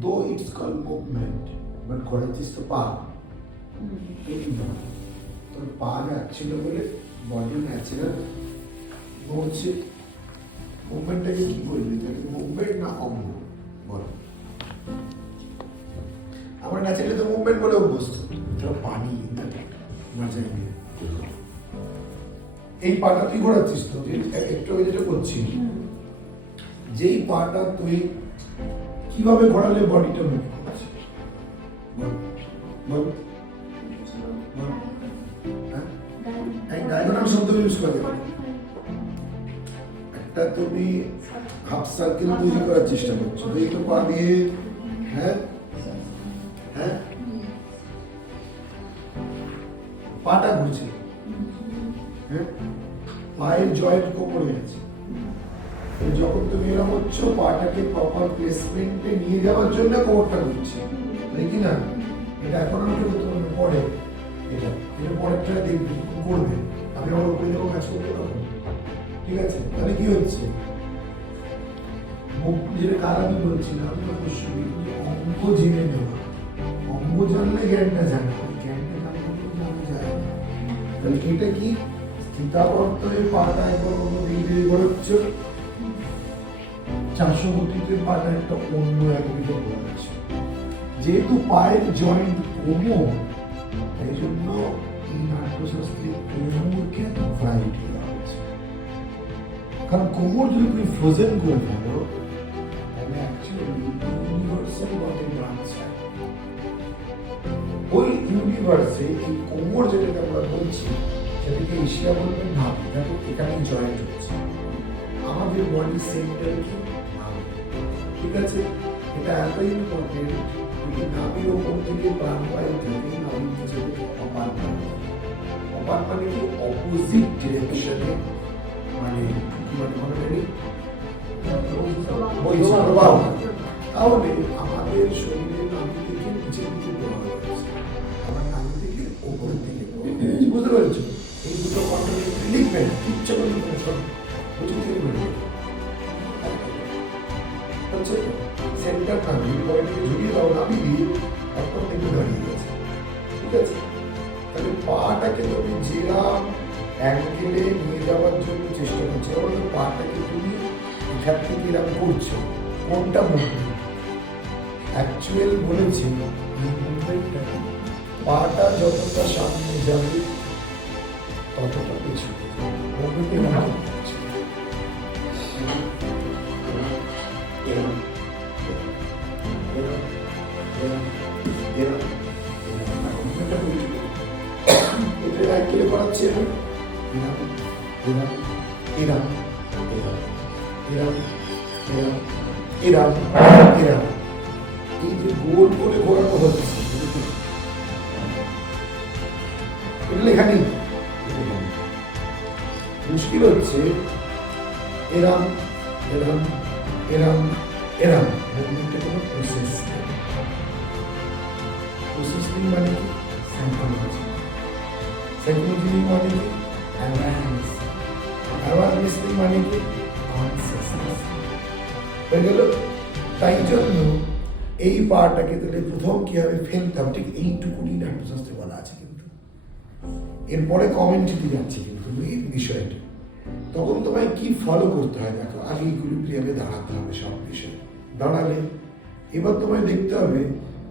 though it's called movement, but ঘোরাচ্ছিস তো পা, তোর পা যাচ্ছিল বলে বডি ন্যাচারাল নড়ছে। মুভমেন্টটাকে কি বলবি, তাহলে মুভমেন্ট না অঙ্গ বল? আমরা ন্যাচারালি তো মুভমেন্ট বলে অভ্যস্ত। পানি মাঝায় নিয়ে এই পাটা তুই ঘোরাচ্ছিস তো, একটু যেটা করছিস, যেই পাটা তুই কিভাবে ঘোরালে বডিটা মুভ করছে বল? ডায়াগোনাল শব্দ ইউজ করে একটা তুমি হাফ সার্কেল তৈরি করার চেষ্টা করছো, এই তো পা দিয়ে, হ্যাঁ হ্যাঁ, পাটা ঘুরছে, হ্যাঁ, পায়ের জয়েন্ট কোমরে আছে। যখন তুমি এরকম হচ্ছ, পাটাকে প্রপার প্লেসমেন্টে নিয়ে যাওয়ার জন্য কোমরটা ঘুরছে, দেখি না? এটা এখন আমাকে করতে পারবে পরে, এটা পরেরটা দেখবি করবে, আমি আমার উপরে যখন কাজ করতে পারবো, ঠিক আছে? তাহলে কি হচ্ছে, যেটা কার আমি বলছিলাম, অঙ্গ জেনে নেওয়া, অঙ্গ জানলে জ্ঞানটা জানা, জ্ঞানটা জানা যায় না। তাহলে এটা কি স্থিতাবর্তনের পাটা একবার অন্য দিকে ঘোরাচ্ছে, 400 গতিতে পাটা একটা অন্য একদিকে ঘোরাচ্ছে। যেহেতু পায়ের জয়েন্ট কোমর, এই জন্য এই নাট্যশাস্ত্রে কোমরকে এত ভ্যারাইটি দেওয়া হয়েছে। কারণ কোমর যদি তুমি ফ্রোজেন করে ফেলো, তাহলে অ্যাকচুয়ালি ইউনিভার্সাল বডি ব্রাঞ্চ, ওই ইউনিভার্সে এই কোমর যেটাকে আমরা বলছি, সেটাকে এশিয়া বলবে নাভি। দেখো এখানে জয়েন্ট হচ্ছে, আমাদের বডি সেন্টার কি নাভি, ঠিক আছে? এটা এতই ইম্পর্টেন্ট, যদি নাভির ওপর থেকে প্রাণবায়ু থাকে, নাভির নিচে অপান মানে, অপান মানে কি অপোজিট ডিরেকশনে, মানে কি মানে প্রবাহ। তাহলে আমাদের শরীরে নাভি থেকে নিচের দিকে প্রবাহ হচ্ছে, আমার নাভি থেকে ওপরের দিকে প্রবাহ, বুঝতে পেরেছো? এই দুটো কন্ট্রোল লিখবেন, ইচ্ছা করে লিখবেন, বুঝতে পেরেছেন? হচ্ছে সেন্টার নাভি, বডিকে ঝুলিয়ে দাও, নাভি দিয়ে একদম দেখে দাঁড়িয়ে গেছে, ঠিক আছে? তাহলে পাটাকে তুমি যেরাম অ্যাঙ্গেলে নিয়ে যাওয়ার জন্য চেষ্টা করছো, এবং পাটাকে তুমি এখান থেকে এরকম করছো, কোনটা মুভমেন্ট অ্যাকচুয়াল বলেছি? মুভমেন্টটা পাটা যতটা সামনে যাবে ততটা পেছনে মুভমেন্ট। এই যে গোল করে ঘোরানো হচ্ছে, লেখা নেই, মুশকিল হচ্ছে এরাম এরাম এরাম এরাম মুভমেন্টে কোনো প্রসেস নেই। প্রসেস নেই মানে কি? সাইকোলজি। সাইকোলজি নেই মানে কি? অ্যাওয়ারনেস। অ্যাওয়ারনেস নেই মানে কি? কনসিয়াসনেস। হয়ে গেল? তাই জন্য এই পাটাকে তাহলে প্রথম কিভাবে ফেলতে হবে, ঠিক এইটুকুনি নাট্যশাস্ত্রে বলা আছে। কিন্তু এরপরে কমেন্ট্রিতে যাচ্ছে কিন্তু এই বিষয়টা, তখন তোমায় কি ফলো করতে হয় দেখো। আগে ইকুইলিব্রিয়ামে দাঁড়াতে হবে সব বিষয়, দাঁড়ালে এবার তোমায় দেখতে হবে,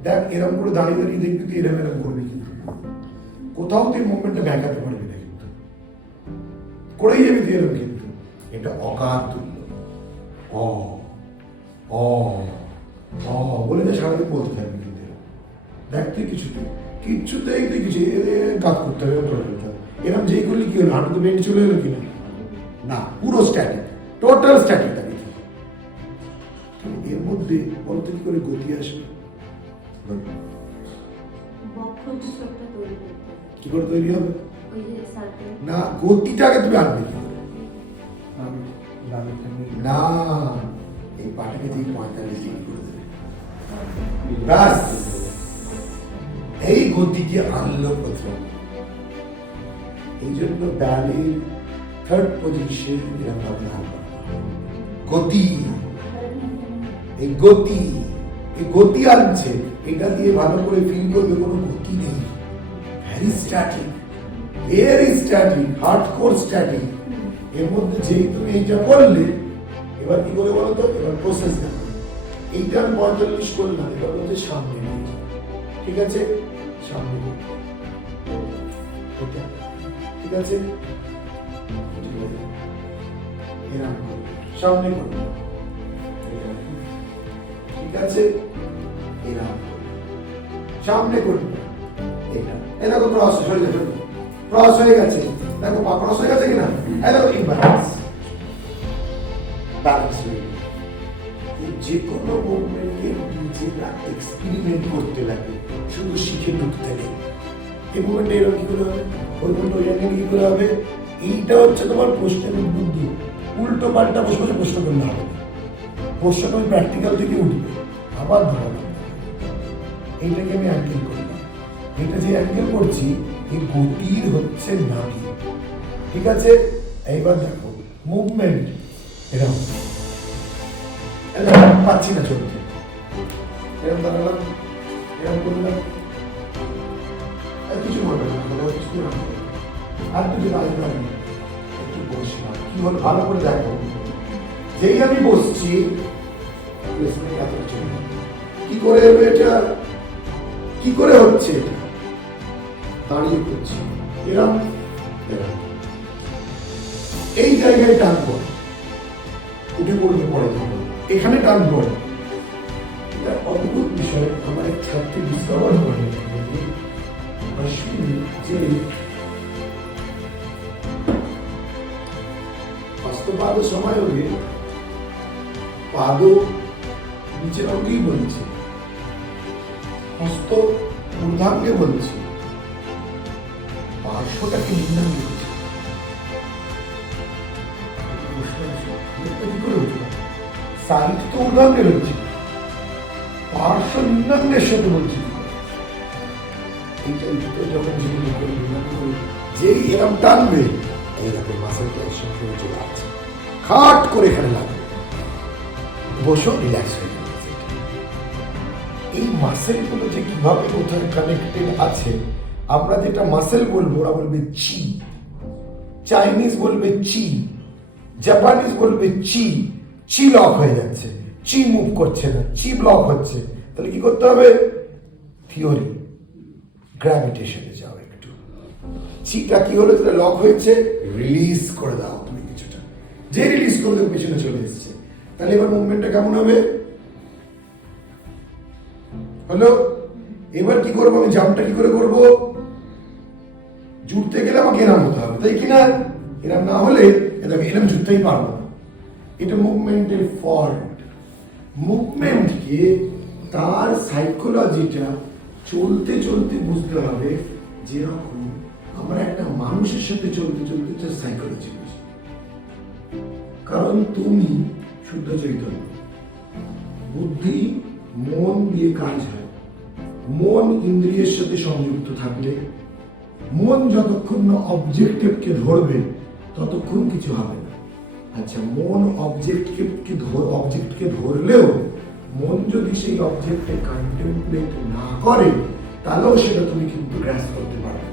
দেখ এরম করে দাঁড়িয়ে দাঁড়িয়ে দেখবি তুই এরম এরম করবি, কিন্তু কোথাও তুই মুভমেন্টটা ব্যাকাতে পারবি না, কিন্তু করেই যাবি তুই এরম। কিন্তু এটা অকার তুল্য, অ অ অ বলে যে সারাদিন বলতে থাকবি, কিন্তু দেখ তুই কিছুতেই তুই কিছু কাজ করতে হবে, এরম যেই করলি কি হলো, হাঁটুতে বেঞ্চ চলে এলো কিনা? না, পুরো স্ট্যাটিক, টোটাল স্ট্যাটিক দাঁড়িয়ে থাকে। এর মধ্যে বলতে কি করে গতি আসবে? কি করে তৈরি হবে? না, গতিটাকে তুমি আনবে কি করে? না, এই পাটাকে দিয়ে 45 ডিগ্রি করে দেবে, ব্যাস এই গতিকে আনলো প্রথম। এই জন্য ব্যালের থার্ড পজিশন গতি, এই গতি এই গতি আনছে, এটা দিয়ে ভালো করে ফিল করবে কোনো গতি নেই, very static, very static, hardcore static. এর মধ্যে যেই তুমি এইটা করলে, এবার কি করে বলো তো, এবার প্রসেস দেখো। এইটা আমি 45 করলাম, এবার হচ্ছে সামনে নিয়ে যাও। ঠিক আছে, সামনে নিয়ে যাও। এটা ঠিক আছে, এরকম সামনে করবে, ঠিক আছে, এরকম সামনে করবে। এটা এই দেখো ক্রস হয়ে গেছে, ক্রস হয়ে গেছে, দেখো পা ক্রস হয়ে গেছে কিনা, এই দেখো ইমব্যালেন্স, ব্যালেন্স হয়ে গেছে। যে কোনো মুভমেন্টকে নিজেরা এক্সপেরিমেন্ট করতে লাগে, শুধু শিখে ঢুকতে নেই। এই মুভমেন্টে এরকম কি করে হবে, ওই মুভমেন্ট ওই জায়গায় কি করে হবে, এইটা হচ্ছে তোমার প্রশ্নের বুদ্ধি। উল্টো পাল্টা বসে বসে প্রশ্ন করলে হবে, প্রশ্নটা ওই প্র্যাকটিক্যাল থেকে উঠবে, আবার ধরা। এইটাকে আমি অ্যাঙ্গেল করলাম, এটা যে অ্যাঙ্গেল করছি এই গতির হচ্ছে নাভি। ঠিক আছে, এইবার দেখো মুভমেন্ট এরকম পাচ্ছি না চলতে, এরকম দাঁড়ালাম, এরকম করলাম, কিছু বলবে না, কিছু না, আর কিছু আসবে না, একটু বসলাম, কি হলো ভালো করে দেখো। যেই আমি বসছি কি করে এলো এটা, কি করে হচ্ছে এটা, দাঁড়িয়ে করছি এরকম, এই জায়গায় টানবো, উঠে পড়বে পরে, এখানে টানবো। এটা অদ্ভুত বিষয়, আমার এক ছাত্রী ডিসকভার করে যে হস্তপাদ সময় হলে পাদ নিচের অঙ্গেই বলছে, হস্ত ঊর্ধ্বাঙ্গে বলছে, পার্শ্বটাকে নিম্নাঙ্গে বলছে। সাইড তো ঊর্ধ্বাঙ্গে রয়েছে, পার্শ্ব নিম্নাঙ্গের সাথে বলছে। যেই এরকম টানবে, এইরকম মাসেলটা এর সঙ্গে চলে আসছে, খাট করে এখানে লাগবে, বসো, রিল্যাক্স হয়ে যাবে। এই মাসেলগুলো যে কিভাবে কোথায় কানেক্টেড আছে, আমরা যেটা মাসেল বলবো ওরা বলবে চি, চাইনিজ বলবে চি, জাপানিজ বলবে চি, চি লক হয়ে যাচ্ছে, চি মুভ করছে না, চি ব্লক হচ্ছে। তাহলে কি করতে হবে, থিওরি, গ্র্যাভিটেশনে যাও একটু, চিটা কি হলো, যেটা লক হয়েছে রিলিজ করে দাও তুমি কিছুটা, যে রিলিজ করলে পেছনে চলে এসছে। তাহলে এবার মুভমেন্টটা কেমন হবে, হলো। এবার কি করবো আমি, জাম্পটা কি করে করবো, জুড়তে গেলে আমাকে এরাম হতে হবে, তাই কিনা, এরাম না হলে এরম জুড়তেই পারবো না। এটা মুভমেন্টের ফল্ট। মুভমেন্টকে তার সাইকোলজিটা চলতে চলতে বুঝতে হবে, যেরকম আমরা একটা মানুষের সাথে চলতে চলতে তার সাইকোলজি বুঝি। কারণ তুমি শুদ্ধ চৈতন্য, বুদ্ধি মন দিয়ে কাজ হয়, মন ইন্দ্রিয়ের সাথে সংযুক্ত থাকলে, মন যতক্ষণ না অবজেক্টিভকে ধরবে ততক্ষণ কিছু হবে না। আচ্ছা, মন অবজেক্টকে ধরলেও মন যদি সেই অবজেক্টে কন্টেমপ্লেট না করে, তাহলেও সেটা তুমি কিন্তু গ্রাস করতে পারবে।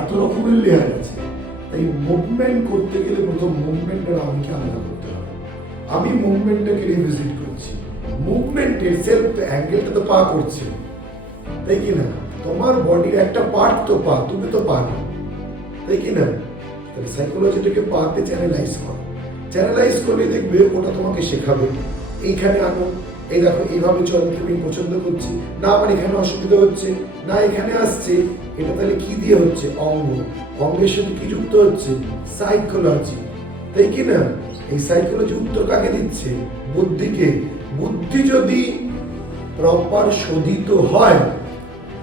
এত রকমের লেয়ার আছে। তাই মুভমেন্ট করতে গেলে প্রথম মুভমেন্টের আমাকে আলাদা করতে হবে। আমি মুভমেন্টটাকে রিভিজিট করছি, মুভমেন্টের সেলফ অ্যাঙ্গেলটা তো পা করছে, তাই কি না, তোমার বডির একটা পার্ট তো পা, তুমি তো পা না, তাই কি না। তাহলে সাইকোলজিটাকে পাতে চ্যানেলাইজ করো, চ্যানেলাইজ করলে দেখবে ওটা তোমাকে শেখাবে, এইখানে আনো, এই দেখো এইভাবে চল, তুমি পছন্দ করছি না, আমার এখানে অসুবিধা হচ্ছে না, এখানে আসছে, এটা তাহলে কি দিয়ে হচ্ছে, অঙ্গ, অঙ্গের সাথে কি যুক্ত হচ্ছে, সাইকোলজি, তাই কি না। এই সাইকোলজি উত্তর কাকে দিচ্ছে, বুদ্ধিকে। বুদ্ধি যদি প্রপার শোধিত হয়,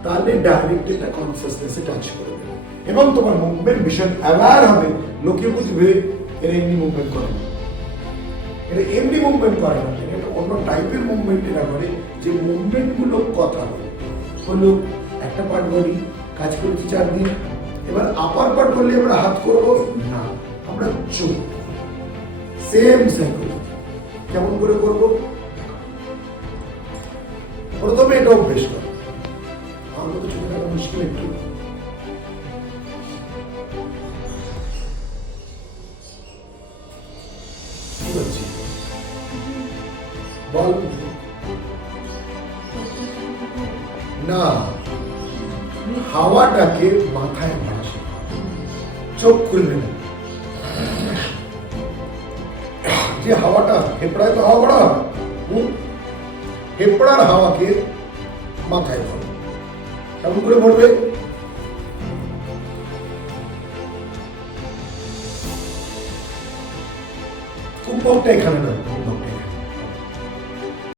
তাহলে ডাইরেক্ট এটা কনসিয়াসনেসে টাচ করবে এবং তোমার মুভমেন্ট ভীষণ অ্যাওয়ার হবে। লোকে বুঝবে এরা এমনি মুভমেন্ট করে না, এটা এমনি মুভমেন্ট করে না, এটা অন্য টাইপের মুভমেন্ট এরা করে, যে মুভমেন্টগুলো কথা হলো একটা পার্ট বডি কাজ করেছি 4 দিন, এবার আপার পার্ট করলে আমরা হাত করবো না, আমরা চোখ, সেম সাইকোলজি। কেমন করে করবো, প্রথমে এটা অভ্যেস করো। আমার মতো চোখে থাকা মুশকিল একটু। কি বলছি বল। না, হাওয়াটাকে মাথায় মারা শেখা। চোখ খুলবে না। যে হাওয়াটা হেপড়ায় তো হাওয়া করা, হেপড়ার হাওয়াকে মাথায় ধরো। কেমন করে পড়বে? কুম্ভকটা এখানে